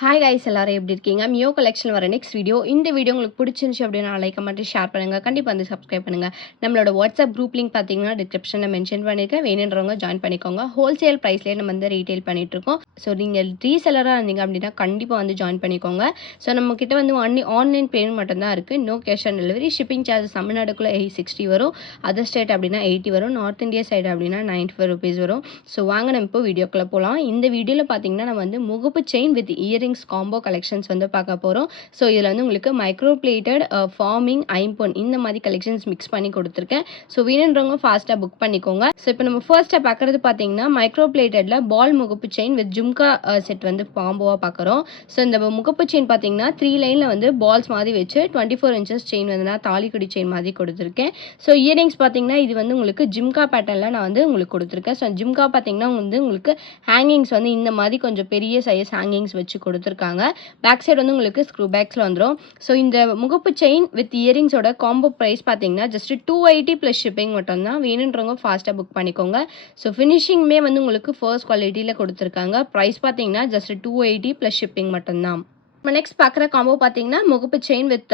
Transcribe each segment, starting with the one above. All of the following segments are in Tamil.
ஹாய் கைஸ், எல்லாரும் எப்படி இருக்கீங்க? மியோ கலெக்ஷன் வர நெக்ஸ்ட் வீடியோ. இந்த வீடியோ உங்களுக்கு பிடிச்சிருந்துச்சு அப்படின்னா லைக் கமெண்ட் ஷேர் பண்ணுங்கள். கண்டிப்பாக வந்து சப்ஸ்கிரைப் பண்ணுங்கள். நம்மளோட வாட்ஸ்அப் குரூப் லிங்க் பார்த்தீங்கன்னா டிஸ்கிரிப்ஷனில் மென்ஷன் பண்ணியிருக்கேன். வேணுன்றவங்க ஜாயின் பண்ணிக்கோங்க. ஹோல்சேல் ப்ரைஸ்லேயே நம்ம வந்து ரீட்டைல் பண்ணிகிட்ருக்கோம். ஸோ நீங்கள் ரீசெலராக இருந்தீங்க அப்படின்னா கண்டிப்பாக வந்து ஜாயின் பண்ணிக்கோங்க. ஸோ நம்மக்கிட்ட வந்து ஆன்லைன் பேமெண்ட் மட்டும்தான் இருக்குது. No cash on delivery. Shipping charge தமிழ்நாடுக்குள்ளே 860 வரும். அதர் ஸ்டேட் அப்படின்னா 80 வரும். நார்த் இந்தியா சைடு அப்படின்னா 95 ருபீஸ் வரும். ஸோ வாங்க நம்ம இப்போ வீடியோக்குள்ளே போகலாம். இந்த வீடியோவில் பார்த்தீங்கன்னா நம்ம வந்து முகப்பு chain with earrings combo collections வந்து பார்க்க போகிறோம். ஸோ இதில் வந்து உங்களுக்கு மைக்ரோ பிளேட்டட் ஃபார்மிங் ஐம்பொன் இந்த மாதிரி கலெக்ஷன்ஸ் மிக்ஸ் பண்ணி கொடுத்துருக்கேன். ஸோ வேணுன்றவங்க ஃபாஸ்ட்டாக புக் பண்ணிக்கோங்க. ஸோ இப்போ நம்ம ஃபர்ஸ்ட்டாக பார்க்குறது பார்த்தீங்கன்னா மைக்ரோ பிளேட்டடில் பால் முகப்பு செயின் வித் ஜும்கா செட் வந்து காம்போவாக பார்க்குறோம். ஸோ இந்த முகப்பு செயின் பார்த்தீங்கன்னா 3 லைனில் வந்து பால்ஸ் மாதிரி வச்சு 24 இன்ச்சஸ் செயின் வந்து நான் தாலிக்கடி செயின் மாதிரி கொடுத்துருக்கேன். ஸோ இயரிங்ஸ் பார்த்தீங்கன்னா இது வந்து உங்களுக்கு ஜிம்கா பேட்டர்னில் நான் வந்து உங்களுக்கு கொடுத்துருக்கேன். ஸோ ஜிம்கா பார்த்தீங்கன்னா வந்து உங்களுக்கு ஹேங்கிங்ஸ் வந்து இந்த மாதிரி கொஞ்சம் பெரிய சைஸ் ஹேங்கிங்ஸ் வச்சு கொடுத்துருக்காங்க. பேக் சைடு வந்து உங்களுக்கு ஸ்க்ரூ பேக்ஸில் வந்துடும். ஸோ இந்த முகப்பு செயின் வித் இயரிங்ஸோட காம்போ ப்ரைஸ் பார்த்தீங்கன்னா ஜஸ்ட் 280 ப்ளஸ் ஷிப்பிங் மட்டும்தான். வேணுன்றவங்க ஃபாஸ்ட்டாக புக் பண்ணிக்கோங்க. ஸோ ஃபினிஷிங்குமே வந்து உங்களுக்கு ஃபர்ஸ்ட் குவாலிட்டியில் கொடுத்துருக்காங்க. ப்ரைஸ் பார்த்தீங்கன்னா ஜஸ்ட் 280 ப்ளஸ் ஷிப்பிங் மட்டும்தான். நம்ம நெக்ஸ்ட் பார்க்குற காம்போ பார்த்தீங்கன்னா முகப்பு செயின் வித்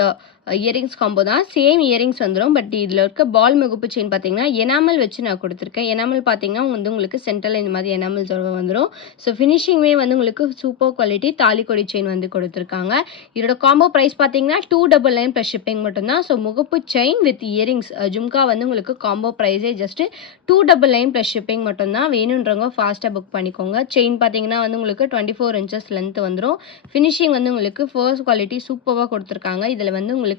இயரிங்ஸ் காம்போ தான். சேம் இயரிங்ஸ் வந்துடும். பட் இதில் இருக்க பால் முகப்பு செயின் பார்த்தீங்கன்னா எனாமல் வச்சு நான் கொடுத்துருக்கேன். எனாமல் பார்த்தீங்கன்னா வந்து உங்களுக்கு சென்டரில் இந்த மாதிரி எனாமல் வந்துடும். ஸோ ஃபினிஷிங்குமே வந்து உங்களுக்கு சூப்பர் குவாலிட்டி தாலிக்கொடி செயின் வந்து கொடுத்துருக்காங்க. இதோட காம்போ ப்ரைஸ் பார்த்தீங்கன்னா 299 ப்ளஸ் ஷிப்பிங் மட்டும்தான். ஸோ முகப்பு செயின் வித் இயரிங்ஸ் ஜும்கா வந்து உங்களுக்கு காம்போ ப்ரைஸே ஜஸ்ட்டு 299 ப்ளஸ் ஷிப்பிங் மட்டும்தான். வேணுன்றவங்க ஃபாஸ்ட்டாக புக் பண்ணிக்கோங்க. செயின் பார்த்தீங்கன்னா வந்து உங்களுக்கு 24 இன்ச்சஸ் லென்த் வந்துடும். ஃபினிஷிங் வந்து உங்களுக்கு ஃபர்ஸ்ட் குவாலிட்டி சூப்பராக கொடுத்துருக்காங்க. இதில் வந்து உங்களுக்கு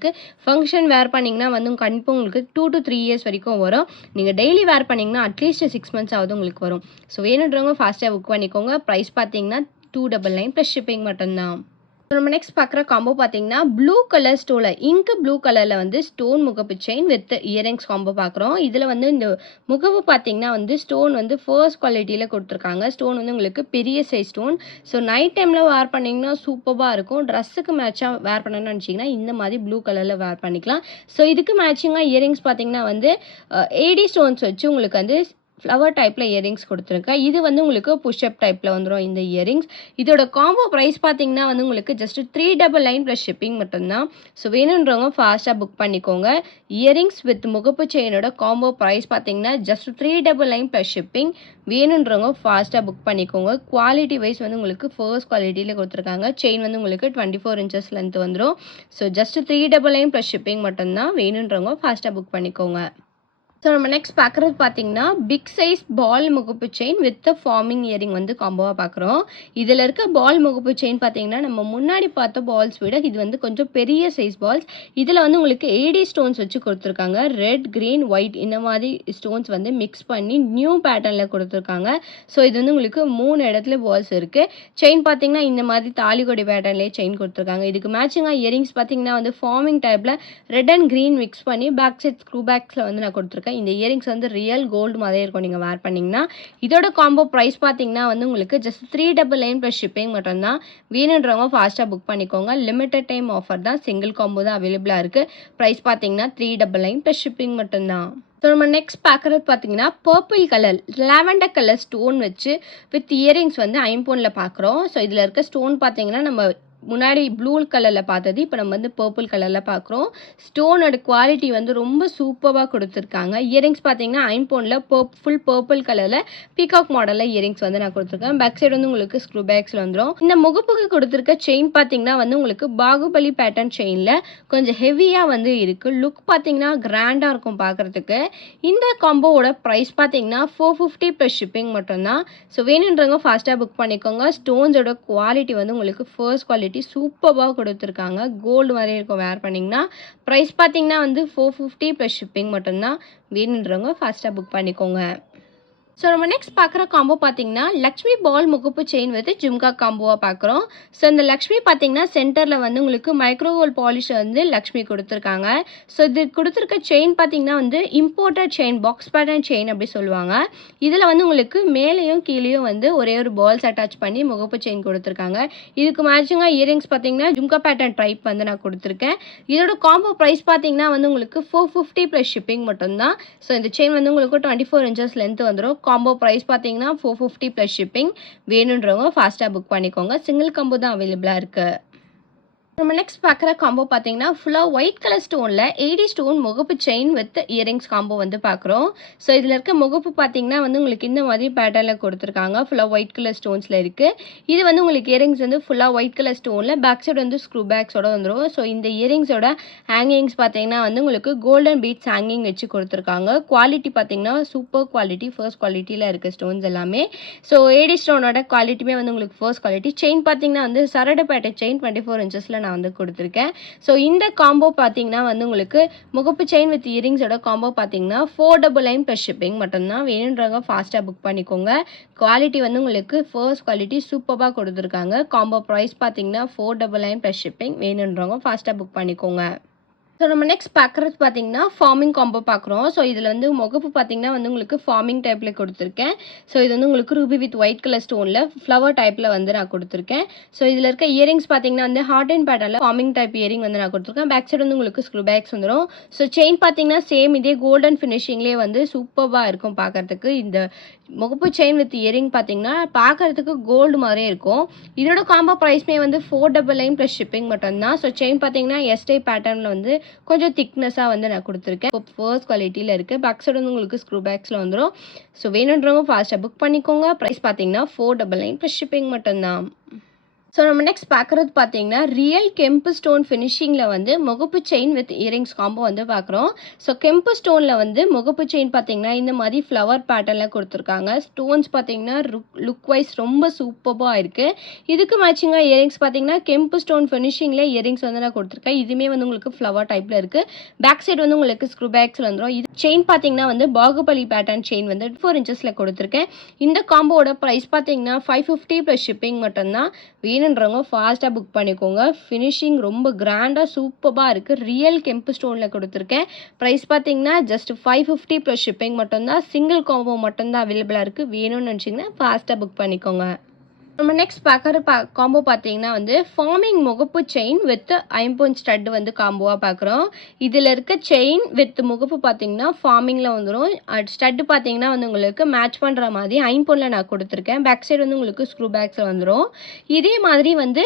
ஃபங்க்ஷன் வேர் பண்ணிங்கன்னா வந்து கண்டிப்பாக உங்களுக்கு 2 to 3 இயர்ஸ் வரைக்கும் வரும். நீங்கள் டெய்லி வேர் பண்ணிங்கன்னா அட்லீஸ்ட் 6 months ஆகுது உங்களுக்கு வரும். ஸோ வேணுன்றவங்க ஃபாஸ்ட்டாக புக் பண்ணிக்கோங்க. ப்ரைஸ் பார்த்தீங்கன்னா 299 ப்ளஸ் ஷிப்பிங் மட்டும்தான். நம்ம நெக்ஸ்ட் பார்க்குற காம்போ பார்த்தீங்கன்னா ப்ளூ கலர் ஸ்டோனில் இங்கு ப்ளூ கலரில் வந்து ஸ்டோன் முகப்பு செயின் வித் இயரிங்ஸ் காம்போ பார்க்குறோம். இதில் வந்து இந்த முகப்பு பார்த்தீங்கன்னா வந்து ஸ்டோன் வந்து ஃபர்ஸ்ட் குவாலிட்டியில் கொடுத்துருக்காங்க. ஸ்டோன் வந்து உங்களுக்கு பெரிய சைஸ் ஸ்டோன். ஸோ நைட் டைமில் வேர் பண்ணிங்கன்னா சூப்பராக இருக்கும். ட்ரெஸ்ஸுக்கு மேட்சாக வேர் பண்ணணும்னு நினச்சிங்கன்னா இந்த மாதிரி ப்ளூ கலரில் வேர் பண்ணிக்கலாம். ஸோ இதுக்கு மேட்சிங்காக இயரிங்ஸ் பார்த்தீங்கன்னா வந்து ஏடி ஸ்டோன்ஸ் வச்சு உங்களுக்கு வந்து ஃப்ளவர் டைப்பில் இயரிங்ஸ் கொடுத்துருக்கேன். இது வந்து உங்களுக்கு புஷ்அப் டைப்பில் வந்துடும் இந்த இயரிங்ஸ். இதோட காம்போ ப்ரைஸ் பார்த்தீங்கன்னா வந்து உங்களுக்கு ஜஸ்ட் 399 ப்ளஸ் ஷிப்பிங் மட்டும்தான். ஸோ வேணுன்றவங்க ஃபாஸ்ட்டாக புக் பண்ணிக்கோங்க. இயரிங்ஸ் வித் முகப்பு செயினோட காம்போ ப்ரைஸ் பார்த்தீங்கன்னா ஜஸ்ட் 399 ப்ளஸ் ஷிப்பிங். வேணுன்றவங்க ஃபாஸ்ட்டாக புக் பண்ணிக்கோங்க. குவாலிட்டி வைஸ் வந்து உங்களுக்கு ஃபர்ஸ்ட் குவாலிட்டியில் கொடுத்துருக்காங்க. செயின் வந்து உங்களுக்கு 24 இன்ச்சஸ் லென்த் வந்துடும். ஸோ ஜஸ்ட் 399 ப்ளஸ் ஷிப்பிங் மட்டும்தான். வேணுன்றவங்க ஃபாஸ்ட்டாக புக் பண்ணிக்கோங்க. ஸோ நம்ம நெக்ஸ்ட் பார்க்குறது பார்த்தீங்கன்னா பிக் சைஸ் பால் முகப்பு செயின் வித் ஃபார்மிங் இயரிங் வந்து காம்போவாக பார்க்குறோம். இதில் இருக்க பால் முகப்பு செயின் பார்த்தீங்கன்னா நம்ம முன்னாடி பார்த்த பால்ஸ் விட இது வந்து கொஞ்சம் பெரிய சைஸ் பால்ஸ். இதில் வந்து உங்களுக்கு ஏடி ஸ்டோன்ஸ் வச்சு கொடுத்துருக்காங்க. ரெட், க்ரீன், ஒயிட் இந்த மாதிரி ஸ்டோன்ஸ் வந்து மிக்ஸ் பண்ணி நியூ பேட்டர்னில் கொடுத்துருக்காங்க. ஸோ இது வந்து உங்களுக்கு 3 இடத்துல பால்ஸ் இருக்குது. செயின் பார்த்தீங்கன்னா இந்த மாதிரி தாலிகொடி பேட்டர்ன்லேயே செயின் கொடுத்துருக்காங்க. இதுக்கு மேட்சிங்காக இயரிங்ஸ் பார்த்தீங்கன்னா வந்து ஃபார்மிங் டைப்பில் ரெட் அண்ட் க்ரீன் மிக்ஸ் பண்ணி பேக் சைட் ஸ்க்ரூ பேக்ஸில் வந்து நான் கொடுத்துருக்கேன். இந்த இயரிங்ஸ் வந்து ரியல் கோல்டு மாதிரி இருக்கும் நீங்கள் வேர் பண்ணிங்கன்னா. இதோட காம்போ ப்ரைஸ் பார்த்தீங்கன்னா வந்து உங்களுக்கு ஜஸ்ட் 399 ப்ளஸ் ஷிப்பிங் மட்டும்தான். வேணுன்றவங்க ஃபாஸ்ட்டாக புக் பண்ணிக்கோங்க. லிமிட்டட் டைம் ஆஃபர் தான். சிங்கிள் காம்போ தான் அவைலபிளாக இருக்குது. ப்ரைஸ் பார்த்தீங்கன்னா 399 ப்ளஸ் ஷிப்பிங் மட்டும்தான். ஸோ நம்ம நெக்ஸ்ட் பார்க்குறது பார்த்தீங்கன்னா purple colour lavender colour stone வச்சு வித் இயரிங்ஸ் வந்து ஐம்பொனில் பார்க்குறோம். ஸோ இதில் இருக்க ஸ்டோன் பார்த்தீங்கன்னா நம்ம முன்னாடி ப்ளூ கலரில் பார்த்தது இப்போ நம்ம வந்து பர்பிள் கலரில் பார்க்குறோம். ஸ்டோனோட குவாலிட்டி வந்து ரொம்ப சூப்பராக கொடுத்துருக்காங்க. இயரிங்ஸ் பார்த்தீங்கன்னா ஐம்பொனில் ஃபுல் பர்பிள் கலரில் பீகாக் மாடலில் இயரிங்ஸ் வந்து நான் கொடுத்துருக்கேன். பேக் சைடு வந்து உங்களுக்கு ஸ்க்ரூ பேக்ஸில் வந்துடும். இந்த முகப்புக்கு கொடுத்துருக்க செயின் பார்த்தீங்கன்னா வந்து உங்களுக்கு பாகுபலி பேட்டர்ன் செயினில் கொஞ்சம் ஹெவியாக வந்து இருக்குது. லுக் பார்த்தீங்கன்னா கிராண்டாக இருக்கும் பார்க்குறதுக்கு. இந்த காம்போவோட ப்ரைஸ் பார்த்தீங்கன்னா 450 ப்ளஸ் ஷிப்பிங் மட்டும்தான். ஸோ வேணுன்றவங்க ஃபாஸ்ட்டாக புக் பண்ணிக்கோங்க. ஸ்டோன்ஸோட குவாலிட்டி வந்து உங்களுக்கு ஃபர்ஸ்ட் குவாலிட்டி சூப்பராக கொடுத்துருக்காங்க. கோல்டு மாதிரி இருக்கும் வேர் பண்ணிங்கன்னா. ப்ரைஸ் பார்த்தீங்கன்னா வந்து 450 ப்ளஸ் ஷிப்பிங் மட்டும்தான். வேணுன்றவங்க ஃபாஸ்ட்டாக புக் பண்ணிக்கோங்க. ஸோ நம்ம நெக்ஸ்ட் பார்க்குற காம்போ பார்த்தீங்கன்னா லக்ஷ்மி பால் முகப்பு செயின் வந்து ஜும்கா காம்போவாக பார்க்குறோம். ஸோ இந்த லக்ஷ்மி பார்த்தீங்கன்னா சென்டரில் வந்து உங்களுக்கு மைக்ரோவேவ் பாலிஷ் வந்து லக்ஷ்மி கொடுத்துருக்காங்க. ஸோ இது கொடுத்துருக்க செயின் பார்த்தீங்கன்னா வந்து imported chain box pattern chain அப்படி சொல்லுவாங்க. இதில் வந்து உங்களுக்கு மேலேயும் கீழேயும் வந்து ஒரே ஒரு பால்ஸ் அட்டாச் பண்ணி முகப்பு செயின் கொடுத்துருக்காங்க. இதுக்கு மேட்சிங்காக இயரிங்ஸ் பார்த்தீங்கன்னா ஜும்கா பேட்டர்ன் டைப் வந்து நான் கொடுத்துருக்கேன். இதோட காம்போ ப்ரைஸ் பார்த்தீங்கன்னா வந்து உங்களுக்கு 450 ப்ளஸ் ஷிப்பிங் மட்டும்தான். ஸோ இந்த செயின் வந்து உங்களுக்கு 24 இன்ச்சஸ் லென்த் வந்துடும். காம்போ ப்ரைஸ் பார்த்தீங்கன்னா 450 ப்ளஸ் ஷிப்பிங். வேணுன்றவங்க ஃபாஸ்ட்டாக புக் பண்ணிக்கோங்க. சிங்கிள் காம்போ தான் அவைலபிளாக இருக்குது. நம்ம நெக்ஸ்ட் பார்க்குற காம்போ பார்த்தீங்கன்னா ஃபுல்லாக ஒயிட் கலர் ஸ்டோனில் 80 ஸ்டோன் முகப்பு செயின் வித் இயரிங்ஸ் காம்போ வந்து பார்க்குறோம். ஸோ இதில் இருக்க முகப்பு பார்த்தீங்கன்னா வந்து உங்களுக்கு இந்த மாதிரி பேட்டர்னில் கொடுத்துருக்காங்க. ஃபுல்லாக ஒயிட் கலர் ஸ்டோன்ஸில் இருக்குது. இது வந்து உங்களுக்கு இயரிங்ஸ் வந்து ஃபுல்லாக ஒயிட் கலர் ஸ்டோனில் பேக் சைடு வந்து ஸ்க்ரூ பேக்ஸோட வந்துடும். ஸோ இந்த இயரிங்ஸோட ஹேங்கிங்ஸ் பார்த்தீங்கன்னா வந்து உங்களுக்கு கோல்டன் பீட்ஸ் ஹேங்கிங் வச்சு கொடுத்துருக்காங்க. குவாலிட்டி பார்த்தீங்கன்னா சூப்பர் குவாலிட்டி, ஃபர்ஸ்ட் குவாலிட்டியில் இருக்க ஸ்டோன்ஸ் எல்லாமே. ஸோ 80 ஸ்டோனோட குவாலிட்டியுமே வந்து உங்களுக்கு ஃபர்ஸ்ட் குவாலிட்டி. செயின் பார்த்தீங்கன்னா வந்து சரடுப்பேட்டை செயின் 24 இன்ச்சஸில் நான் வந்து கொடுத்துருக்கேன். ஸோ இந்த காம்போ பார்த்தீங்கன்னா வந்து உங்களுக்கு முகப்பு செயின் வித் இயரிங்ஸோட காம்போ பார்த்தீங்கன்னா 499 ப்ளஸ் ஷிப்பிங் மட்டும்தான். வேணுன்றவங்க ஃபாஸ்ட்டாக புக் பண்ணிக்கோங்க. குவாலிட்டி வந்து உங்களுக்கு ஃபர்ஸ்ட் குவாலிட்டி சூப்பராக கொடுத்துருக்காங்க. காம்போ ப்ரைஸ் பார்த்தீங்கன்னா 499 ப்ளஸ் ஷிப்பிங். வேணுன்றவங்க ஃபாஸ்ட்டாக புக் பண்ணிக்கோங்க. ஸோ நம்ம நெக்ஸ்ட் பார்க்குறது பார்த்தீங்கன்னா ஃபார்மிங் காம்போ பார்க்குறோம். ஸோ இதில் வந்து முகப்பு பார்த்தீங்கன்னா வந்து உங்களுக்கு ஃபார்மிங் டைப்பில் கொடுத்துருக்கேன். ஸோ இது வந்து உங்களுக்கு ரூபி வித் ஒயிட் கலர் ஸ்டோனில் ஃப்ளவர் டைப்பில் வந்து நான் கொடுத்துருக்கேன். ஸோ இதில் இருக்க இயரிங்ஸ் பார்த்தீங்கன்னா வந்து ஹார்ட் அண்ட் பேட்டர்னில் ஃபார்மிங் டைப் இயரிங் வந்து நான் கொடுத்துருக்கேன். பேக் சைடு வந்து உங்களுக்கு ஸ்க்ரூ பேக்ஸ் வந்துடும். ஸோ செயின் பார்த்தீங்கன்னா சேம் இதே கோல்டன் ஃபினிஷிங்லேயே வந்து சூப்பராக இருக்கும் பார்க்குறதுக்கு. இந்த முகப்பு செயின் வித் இயரிங் பார்த்தீங்கன்னா பார்க்குறதுக்கு கோல்டு மாதிரியே இருக்கும். இதோட காம்போ ப்ரைஸ்மே வந்து 499 ப்ளஸ் ஷிப்பிங் மட்டும்தான். ஸோ செயின் பார்த்தீங்கன்னா எஸ்டை பேட்டர்னில் வந்து கொஞ்சம் திக்னஸாக வந்து நான் கொடுத்துருக்கேன். இப்போ ஃபர்ஸ்ட் குவாலிட்டியில் இருக்குது. பேக் சைடு வந்து உங்களுக்கு ஸ்க்ரூ பேக்ஸில் வந்துடும். ஸோ வேணுன்றவங்க ஃபாஸ்ட்டாக புக் பண்ணிக்கோங்க. ப்ரைஸ் பார்த்தீங்கன்னா 499 ப்ளஸ் ஷிப்பிங் மட்டும்தான். ஸோ நம்ம நெக்ஸ்ட் பார்க்குறது பார்த்தீங்கன்னா ரியல் கெம்பு ஸ்டோன் ஃபினிஷிங்கில் வந்து முகப்பு செயின் வித் இயரிங்ஸ் காம்போ வந்து பார்க்குறோம். ஸோ கெம்பு ஸ்டோனில் வந்து முகப்பு செயின் பார்த்தீங்கன்னா இந்த மாதிரி ஃப்ளவர் பேட்டர்னில் கொடுத்துருக்காங்க. ஸ்டோன்ஸ் பார்த்தீங்கன்னா லுக் வைஸ் ரொம்ப சூப்பராக இருக்குது. இதுக்கு மேட்சிங்காக இயரிங்ஸ் பார்த்தீங்கன்னா கெம்பு ஸ்டோன் ஃபினிஷிங்கில் இயரிங்ஸ் வந்து நான் கொடுத்துருக்கேன். இதுவுமே வந்து உங்களுக்கு ஃப்ளவர் டைப்பில் இருக்குது. பேக் சைடு வந்து உங்களுக்கு ஸ்க்ரூ பேக்ஸில் வந்துடும். இது செயின் பார்த்தீங்கன்னா வந்து பாகுபலி பேட்டர்ன் செயின் வந்து 4 இன்ச்சஸில் கொடுத்துருக்கேன். இந்த காம்போவோட ப்ரைஸ் பார்த்தீங்கன்னா 550 ப்ளஸ் ஷிப்பிங் மட்டும்தான். வேணுன்றவங்க ஃபாஸ்ட்டாக புக் பண்ணிக்கோங்க. ஃபினிஷிங் ரொம்ப கிராண்டாக சூப்பராக இருக்குது. ரியல் கெம்பு ஸ்டோனில் கொடுத்துருக்கேன். ப்ரைஸ் பார்த்தீங்கன்னா ஜஸ்ட் 550 ப்ளஸ் ஷிப்பிங் மட்டும்தான். சிங்கிள் காம்போ மட்டும்தான் அவைலபிளாக இருக்குது. வேணும்னு நினச்சிங்கன்னா ஃபாஸ்ட்டாக புக் பண்ணிக்கோங்க. நம்ம நெக்ஸ்ட் பார்க்குற காம்போ பார்த்தீங்கன்னா வந்து ஃபார்மிங் முகப்பு செயின் வித் ஐம்பொன் ஸ்டட் வந்து காம்போவாக பார்க்குறோம். இதில் இருக்க செயின் வித் முகப்பு பார்த்தீங்கன்னா ஃபார்மிங்கில் வந்துடும். ஸ்டட்டு பார்த்தீங்கன்னா வந்து உங்களுக்கு மேட்ச் பண்ணுற மாதிரி ஐம்பொனில் நான் கொடுத்துருக்கேன். பேக் சைடு வந்து உங்களுக்கு ஸ்க்ரூ பேக்ஸில் வந்துடும். இதே மாதிரி வந்து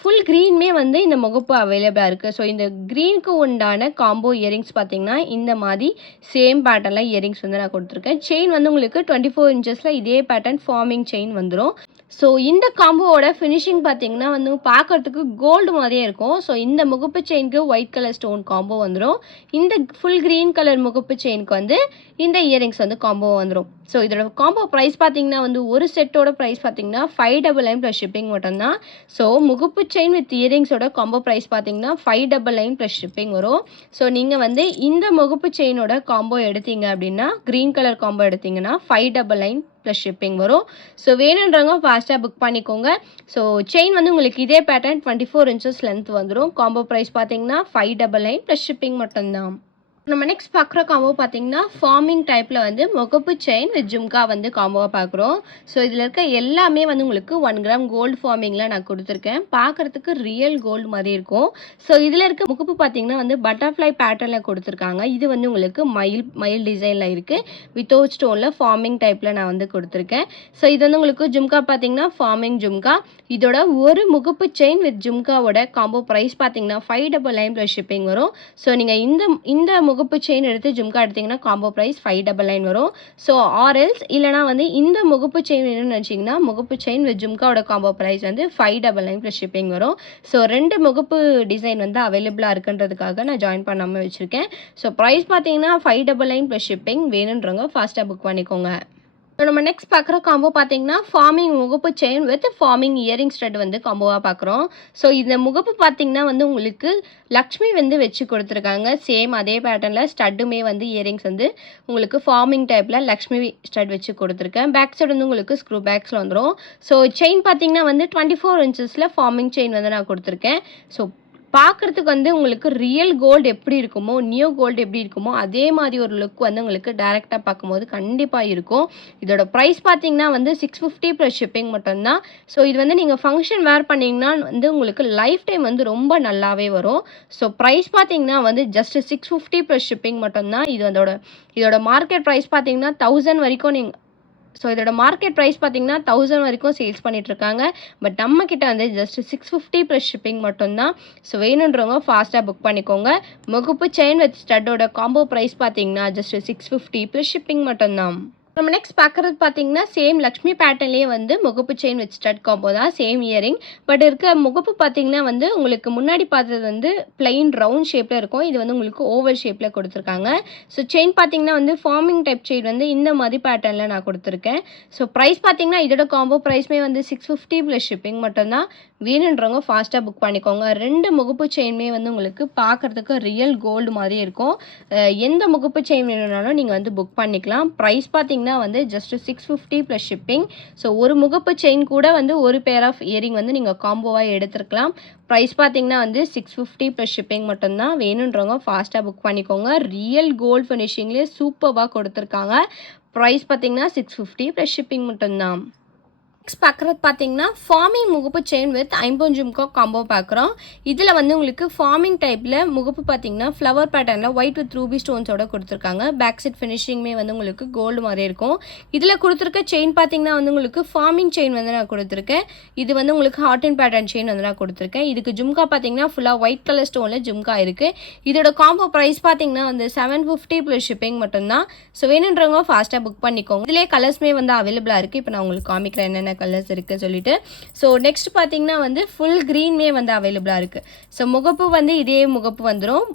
ஃபுல் க்ரீனுமே வந்து இந்த முகப்பு அவைலபிளாக இருக்குது. ஸோ இந்த க்ரீனுக்கு உண்டான காம்போ இயரிங்ஸ் பார்த்தீங்கன்னா இந்த மாதிரி சேம் பேட்டர்னில் இயரிங்ஸ் வந்து நான் கொடுத்துருக்கேன். செயின் வந்து உங்களுக்கு 24 இன்ச்சஸில் இதே பேட்டர்ன் ஃபார்மிங் செயின் வந்துடும். ஸோ இந்த காம்போவோட ஃபினிஷிங் பார்த்தீங்கன்னா வந்து பார்க்குறதுக்கு கோல்டு மாதிரியே இருக்கும். ஸோ இந்த முகப்பு செயினுக்கு ஒயிட் கலர் ஸ்டோன் காம்போ வந்துடும். இந்த ஃபுல் க்ரீன் கலர் முகப்பு செயினுக்கு வந்து இந்த இயரிங்ஸ் வந்து காம்போ வந்துடும். ஸோ இதோட காம்போ ப்ரைஸ் பார்த்தீங்கன்னா வந்து ஒரு செட்டோட ப்ரைஸ் பார்த்தீங்கன்னா 599 ப்ளஸ் ஷிப்பிங் மட்டும்தான். ஸோ முகப்பு செயின் வித் இயரிங்ஸோட காம்போ ப்ரைஸ் பார்த்தீங்கன்னா 599 ப்ளஸ் ஷிப்பிங் வரும். ஸோ நீங்கள் வந்து இந்த முகப்பு செயினோட காம்போ எடுத்தீங்க அப்படின்னா க்ரீன் கலர் காம்போ எடுத்தீங்கன்னா 599 ப்ளஸ் ஷிப்பிங் வரும். ஸோ வேணுன்றவங்க ஃபாஸ்ட்டாக புக் பண்ணிக்கோங்க. ஸோ செயின் வந்து உங்களுக்கு இதே பேட்டர்ன் 24 இன்ச்சஸ் லென்த் வந்துடும். காம்போ ப்ரைஸ் பார்த்தீங்கன்னா 599 ப்ளஸ் ஷிப்பிங் மட்டும்தான். நம்ம நெக்ஸ்ட் பார்க்குற காம்போ பார்த்தீங்கன்னா ஃபார்மிங் டைப்பில் வந்து முகப்பு செயின் வித் ஜும்கா வந்து காம்போவாக பார்க்குறோம். ஸோ இதில் இருக்க எல்லாமே வந்து உங்களுக்கு 1 கிராம் கோல்டு ஃபார்மிங்கில் நான் கொடுத்துருக்கேன். பார்க்குறதுக்கு ரியல் கோல்டு மாதிரி இருக்கும். ஸோ இதில் இருக்க முகப்பு பார்த்தீங்கன்னா வந்து பட்டர்ஃப்ளை பேட்டர்னில் கொடுத்துருக்காங்க. இது வந்து உங்களுக்கு மயில் டிசைனில் இருக்குது. வித்தவுட் ஸ்டோனில் ஃபார்மிங் டைப்பில் நான் வந்து கொடுத்துருக்கேன். ஸோ இது வந்து உங்களுக்கு ஜும்கா பார்த்தீங்கன்னா ஃபார்மிங் ஜும்கா. இதோட ஒரு முகப்பு செயின் வித் ஜும்காவோட காம்போ ப்ரைஸ் பார்த்தீங்கன்னா 599 ப்ளஸ் ஷிப்பிங் வரும். ஸோ நீங்கள் இந்த முகப்பு செயின் எடுத்து ஜும்கா எடுத்தீங்கன்னா காம்போ ப்ரைஸ் 599 வரும். ஸோ ஆர்எல்ஸ் இல்லைனா வந்து இந்த முகப்பு செயின் வேணும்னு நினச்சிங்கன்னா முகப்பு செயின் வித் ஜும்காவோட காம்போ ப்ரைஸ் வந்து 599 ப்ளஸ் ஷிப்பிங் வரும். ஸோ 2 முகப்பு டிசைன் வந்து அவைலபிளாக இருக்குன்றதுக்காக நான் ஜாயின் பண்ணாமல் வச்சுருக்கேன். ஸோ ப்ரைஸ் பார்த்தீங்கன்னா 599 ப்ளஸ் ஷிப்பிங். வேணுன்றவங்க ஃபாஸ்ட்டாக புக் பண்ணிக்கோங்க. ஸோ நம்ம நெக்ஸ்ட் பார்க்குற காம்போ பார்த்தீங்கன்னா ஃபார்மிங் முகப்பு chain with forming earring stud வந்து காம்போவாக பார்க்குறோம். ஸோ இந்த முகப்பு பார்த்தீங்கன்னா வந்து உங்களுக்கு லக்ஷ்மி வந்து வச்சு கொடுத்துருக்காங்க. சேம் அதே பேட்டர்னில் ஸ்டட்டுமே வந்து இயரிங்ஸ் வந்து உங்களுக்கு ஃபார்மிங் டைப்பில் லக்ஷ்மி ஸ்டட் வச்சு கொடுத்துருக்கேன். பேக் சைடு வந்து உங்களுக்கு ஸ்க்ரூ பேக்ஸில் வந்துடும். ஸோ செயின் பார்த்தீங்கன்னா வந்து 24 இன்ச்சஸில் ஃபார்மிங் செயின் வந்து நான் கொடுத்துருக்கேன். ஸோ பார்க்குறதுக்கு வந்து உங்களுக்கு ரியல் கோல்டு எப்படி இருக்குமோ நியூ கோல்டு எப்படி இருக்குமோ அதே மாதிரி ஒரு லுக் வந்து உங்களுக்கு டேரெக்டாக பார்க்கும்போது கண்டிப்பாக இருக்கும். இதோட ப்ரைஸ் பார்த்தீங்கன்னா வந்து 650 ப்ளஸ் ஷிப்பிங் மட்டும்தான். ஸோ இது வந்து நீங்கள் ஃபங்க்ஷன் வேர் பண்ணிங்கன்னா வந்து உங்களுக்கு லைஃப் டைம் வந்து ரொம்ப நல்லாவே வரும். ஸோ ப்ரைஸ் பார்த்தீங்கன்னா வந்து ஜஸ்ட் 650 ப்ளஸ் ஷிப்பிங் மட்டும்தான். இதோட மார்க்கெட் ப்ரைஸ் பார்த்தீங்கன்னா 1000 வரைக்கும் ஸோ இதோட மார்க்கெட் ப்ரைஸ் பார்த்தீங்கன்னா 1000 வரைக்கும் சேல்ஸ் பண்ணிகிட்ருக்காங்க. பட் நம்மக்கிட்ட வந்து ஜஸ்ட் 650 ப்ளஸ் ஷிப்பிங் மட்டும்தான். ஸோ வேணுன்றவங்க ஃபாஸ்ட்டாக புக் பண்ணிக்கோங்க. முகுப்பு செயின் வித் ஸ்டட்டோட காம்போ ப்ரைஸ் பார்த்தீங்கன்னா ஜஸ்ட் 650 ப்ளஸ் ஷிப்பிங் மட்டும்தான். நம்ம நெக்ஸ்ட் பார்க்குறது பார்த்தீங்கன்னா சேம் லக்ஷ்மி பேட்டர்ன்லேயே வந்து முகப்பு செயின் வித் ஸ்டட் காம்போ தான், சேம் இயரிங். பட் இருக்க முகப்பு பார்த்தீங்கன்னா வந்து உங்களுக்கு முன்னாடி பார்த்தது வந்து பிளைன் ரவுண்ட் ஷேப்பில் இருக்கும். இது வந்து உங்களுக்கு ஓவல் ஷேப்பில் கொடுத்துருக்காங்க. ஸோ செயின் பார்த்தீங்கன்னா வந்து ஃபார்மிங் டைப் செயின் வந்து இந்த மாதிரி பேட்டர்னில் நான் கொடுத்துருக்கேன். ஸோ ப்ரைஸ் பார்த்தீங்கன்னா இதோட காம்போ ப்ரைஸ்மே வந்து 650 ப்ளஸ் ஷிப்பிங் மட்டும்தான். வேணுன்றவங்க ஃபாஸ்ட்டாக புக் பண்ணிக்கோங்க. 2 முகப்பு செயின்மே வந்து உங்களுக்கு பார்க்குறதுக்கு ரியல் கோல்டு மாதிரி இருக்கும். எந்த முகப்பு செயின் வேணும்னாலும் நீங்கள் வந்து புக் பண்ணிக்கலாம். ப்ரைஸ் பார்த்தீங்கன்னா வந்து ஜஸ்ட் 650 ப்ளஸ் ஷிப்பிங். ஸோ ஒரு முகப்பு செயின் கூட வந்து ஒரு பேர் ஆஃப் இயரிங் வந்து நீங்கள் காம்போவாக எடுத்துருக்கலாம். ப்ரைஸ் பார்த்தீங்கன்னா வந்து 650 ப்ளஸ் ஷிப்பிங் மட்டும்தான். வேணுன்றவங்க ஃபாஸ்ட்டாக புக் பண்ணிக்கோங்க. ரியல் கோல்டு ஃபினிஷிங்லேயே சூப்பராக கொடுத்துருக்காங்க. ப்ரைஸ் பார்த்தீங்கன்னா 650 ப்ளஸ் ஷிப்பிங் மட்டும்தான். நெக்ஸ்ட் பார்க்குறது பார்த்தீங்கன்னா ஃபார்மிங் முகப்பு செயின் வித் ஐம்பொன் ஜும்கா காம்போ பார்க்குறோம். இதில் வந்து உங்களுக்கு ஃபார்மிங் டைப்பில் முகப்பு பார்த்தீங்கன்னா ஃப்ளவர் பேட்டர்னில் ஒயிட் வித் ரூபி ஸ்டோன்ஸோட கொடுத்துருக்காங்க. பேக் சைட் ஃபினிஷிங்குமே வந்து உங்களுக்கு கோல்டு மாதிரி இருக்கும். இதில் கொடுத்துருக்க செயின் பார்த்தீங்கன்னா வந்து உங்களுக்கு ஃபார்மிங் செயின் வந்து நான் கொடுத்துருக்கேன். இது வந்து உங்களுக்கு ஹார்ட் அண்ட் பேட்டர்ன் செயின் வந்து நான் கொடுத்துருக்கேன். இதுக்கு ஜும்கா பார்த்தீங்கன்னா ஃபுல்லாக ஒயிட் கலர் ஸ்டோனில் ஜும்கா இருக்குது. இதோட காம்போ ப்ரைஸ் பார்த்தீங்கன்னா வந்து 750 ப்ளஸ் ஷிப்பிங் மட்டும்தான். ஸோ வேணுன்றவங்க ஃபாஸ்ட்டாக புக் பண்ணிக்கோங்க. இதிலே கலர்ஸ்மே வந்து அவைலபிளாக இருக்குது. இப்போ நான் உங்களுக்கு காமிக்கிறேன் என்னென்ன கலர்ஸ் இருக்குது சொல்லிட்டு. ஸோ நெக்ஸ்ட் பார்த்தீங்கன்னா வந்து ஃபுல் க்ரீன்மே வந்து அவைலபிளாக இருக்குது. ஸோ முகப்பு வந்து இதே முகப்பு வந்துடும்.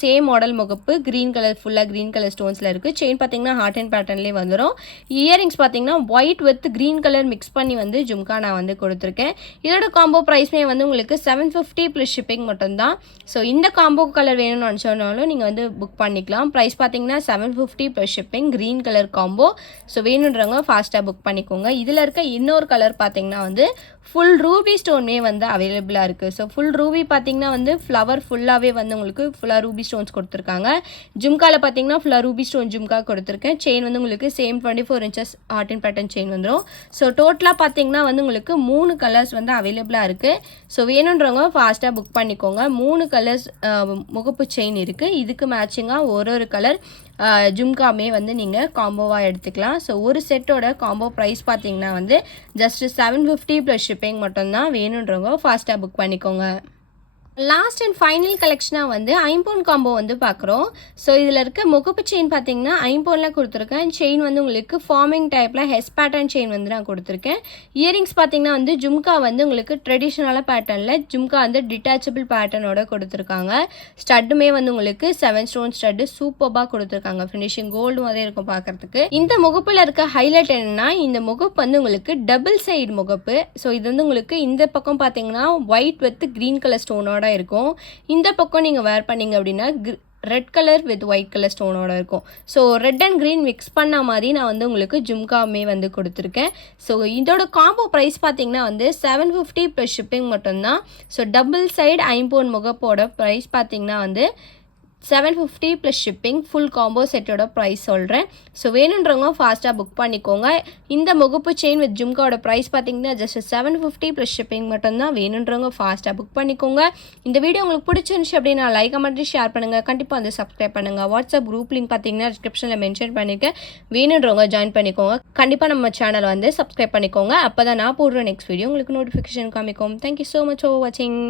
சேம் மாடல் முகப்பு க்ரீன் கலர், ஃபுல்லாக க்ரீன் கலர் ஸ்டோன்ஸில் இருக்குது. செயின் பார்த்தீங்கன்னா ஹார்ட் அண்ட் பேட்டர்ன்லேயே வந்துடும். இயரிங்ஸ் பார்த்தீங்கன்னா white with green colour mix பண்ணி வந்து ஜும்கா நான் வந்து கொடுத்துருக்கேன். இதோட காம்போ ப்ரைஸ்மே வந்து உங்களுக்கு 750 ப்ளஸ் ஷிப்பிங் மட்டும்தான். ஸோ இந்த காம்போ கலர் வேணும்னு நினச்சோன்னாலும் நீங்கள் வந்து புக் பண்ணிக்கலாம். ப்ரைஸ் பார்த்தீங்கன்னா 750 plus shipping, green colour combo. So வேணுன்றவங்க ஃபாஸ்ட்டாக புக் பண்ணிக்கோங்க. இதில் இருக்க இன்னொரு கலர் பார்த்தீங்கன்னா வந்து ஃபுல் ரூபி ஸ்டோன்மே வந்து அவைலபிளாக இருக்குது. ஸோ ஃபுல் ரூபி பார்த்தீங்கன்னா வந்து ஃப்ளவர் ஃபுல்லாகவே வந்து உங்களுக்கு ஃபுல்லாக ரூபி ஸ்டோன்ஸ் கொடுத்துருக்காங்க. ஜும்காவில் பார்த்தீங்கன்னா ஃபுல்லாக ரூபி ஸ்டோன் ஜும்கா கொடுத்துருக்கேன். செயின் வந்து உங்களுக்கு same 24 inches heart and pattern chain வந்துடும். ஸோ டோட்டலாக பார்த்தீங்கன்னா வந்து உங்களுக்கு 3 கலர்ஸ் வந்து அவைலபிளாக இருக்குது. ஸோ வேணுன்றவங்க ஃபாஸ்ட்டாக புக் பண்ணிக்கோங்க. 3 கலர்ஸ் முகப்பு செயின் இருக்குது. இதுக்கு மேட்சிங்காக ஒரு கலர் ஜும்காமே வந்து நீங்கள் காம்போவாக எடுத்துக்கலாம். ஸோ ஒரு செட்டோட காம்போ ப்ரைஸ் பார்த்தீங்கன்னா வந்து ஜஸ்ட் 750 ப்ளஸ் ஷிப்பிங் மட்டும்தான். வேணுன்றவங்க ஃபாஸ்ட்டாக புக் பண்ணிக்கோங்க. லாஸ்ட் அண்ட் ஃபைனல் கலெக்ஷனாக வந்து ஐம்பொன் காம்போ வந்து பார்க்குறோம். ஸோ இதில் இருக்க முகப்பு செயின் பார்த்தீங்கன்னா ஐம்பொன்லாம் கொடுத்துருக்கேன். செயின் வந்து உங்களுக்கு ஃபார்மிங் டைப்பில் ஹெஸ் பேட்டர்ன் செயின் வந்து நான் கொடுத்துருக்கேன். இயரிங்ஸ் பார்த்தீங்கன்னா வந்து ஜும்கா வந்து உங்களுக்கு ட்ரெடிஷ்னலாக பேட்டர்னில் ஜும்கா வந்து டிட்டாச்சபிள் பேட்டர்னோட கொடுத்துருக்காங்க. ஸ்டட்டுமே வந்து உங்களுக்கு 7 ஸ்டோன் ஸ்டட்டு சூப்பராக கொடுத்துருக்காங்க. ஃபினிஷிங் கோல்டு மாதிரி இருக்கும் பார்க்குறதுக்கு. இந்த முகப்பில் இருக்க ஹைலைட் என்னென்னா இந்த முகப்பு வந்து உங்களுக்கு டபுள் சைடு முகப்பு. ஸோ இது வந்து உங்களுக்கு இந்த பக்கம் பார்த்தீங்கன்னா ஒயிட் வித் க்ரீன் கலர் ஸ்டோனோட இருக்கும். இந்த பக்கம் நீங்கள் வேர் பண்ணீங்க அப்படின்னா red colour with white colour ஸ்டோனோட இருக்கும். So red and green mix பண்ண மாதிரி நான் வந்து உங்களுக்கு ஜும்காமே வந்து கொடுத்துருக்கேன். ஸோ இதோட காம்போ ப்ரைஸ் பார்த்தீங்கன்னா வந்து 750 ப்ளஸ் ஷிப்பிங் மட்டும்தான். ஸோ டபுள் சைடு ஐம்பொன் முகப்போட ப்ரைஸ் பார்த்தீங்கன்னா வந்து 750 ப்ளஸ் ஷிப்பிங். ஃபுல் காம்போ செட்டோட ப்ரைஸ் சொல்கிறேன். ஸோ வேணுன்றவங்க ஃபாஸ்ட்டாக புக் பண்ணிக்கோங்க. இந்த முகப்பு செயின் வித் ஜும்காவோட ப்ரைஸ் பார்த்தீங்கன்னா ஜஸ்ட் 750 ப்ளஸ் ஷிப்பிங் மட்டும்தான். வேணுன்றவங்க ஃபாஸ்ட்டாக புக் பண்ணிக்கோங்க. இந்த வீடியோ உங்களுக்கு பிடிச்சிருந்துச்சு அப்படின்னா லைக் கமெண்ட் ஷேர் பண்ணுங்கள். கண்டிப்பாக வந்து சப்ஸ்கிரைப் பண்ணுங்கள். வாட்ஸ்அப் குரூப் லிங்க் பார்த்தீங்கன்னா டிஸ்கிரிப்ஷனில் மென்ஷன் பண்ணியிருக்கேன். வேணுன்றவங்க ஜாயின் பண்ணிக்கோங்க. கண்டிப்பாக நம்ம சேனல் வந்து சப்ஸ்கிரைப் பண்ணிக்கோங்க. அப்போ தான் நான் போடுற நெக்ஸ்ட் வீடியோ உங்களுக்கு நோட்டிஃபிகேஷன் காமிக்கும். தேங்க்யூ ஸோ மச் ஃபார் வாட்சிங்.